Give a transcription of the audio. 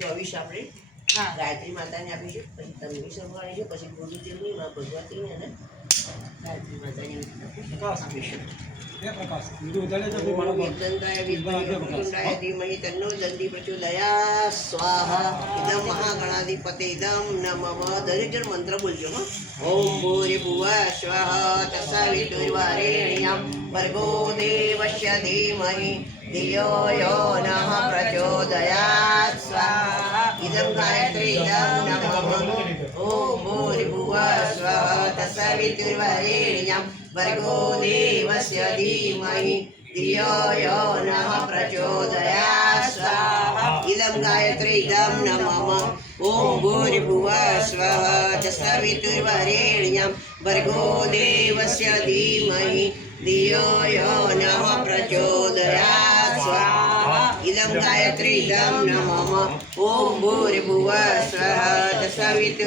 24 આપણે ગાયત્રી માતાને આપીશું, પછી તમને સંભાળી છે, પછી ગુરુજીની માં ભગવતીને અને ગાયત્રી માતાને આપીશું. विद्वंदाय धीमहि तन्नो दंडी प्रचोदयात् स्वाहा. इदं महागणाधिपते इदं नमः. दरेक जण मंत्र बोलજો. ओम भूर्भुवः स्वः तत्सवितुर्वरेण्यं भर्गो देवस्य धीमहि धियो यो नः प्रचोदयात् स्वाहा. इदं गायत्री इदं नमः. ओम भूर्भुवः स्वः तत्सवितुर्वरेण्यं भर्गो देवस्य धीमहि धियो यो नः प्रचोदयात् स्वाहा. इदं गायत्री इदं नमः. ओम भूर्भुवः स्वः तत्सवितुर्वरेण्यं भर्गो देवस्य धीमहि धियो यो नः प्रचोदयात् स्वाहा. इदं गायत्री इदं नमः. ओम भूर्भुवः स्वः तत्सवितुर्वरेण्यं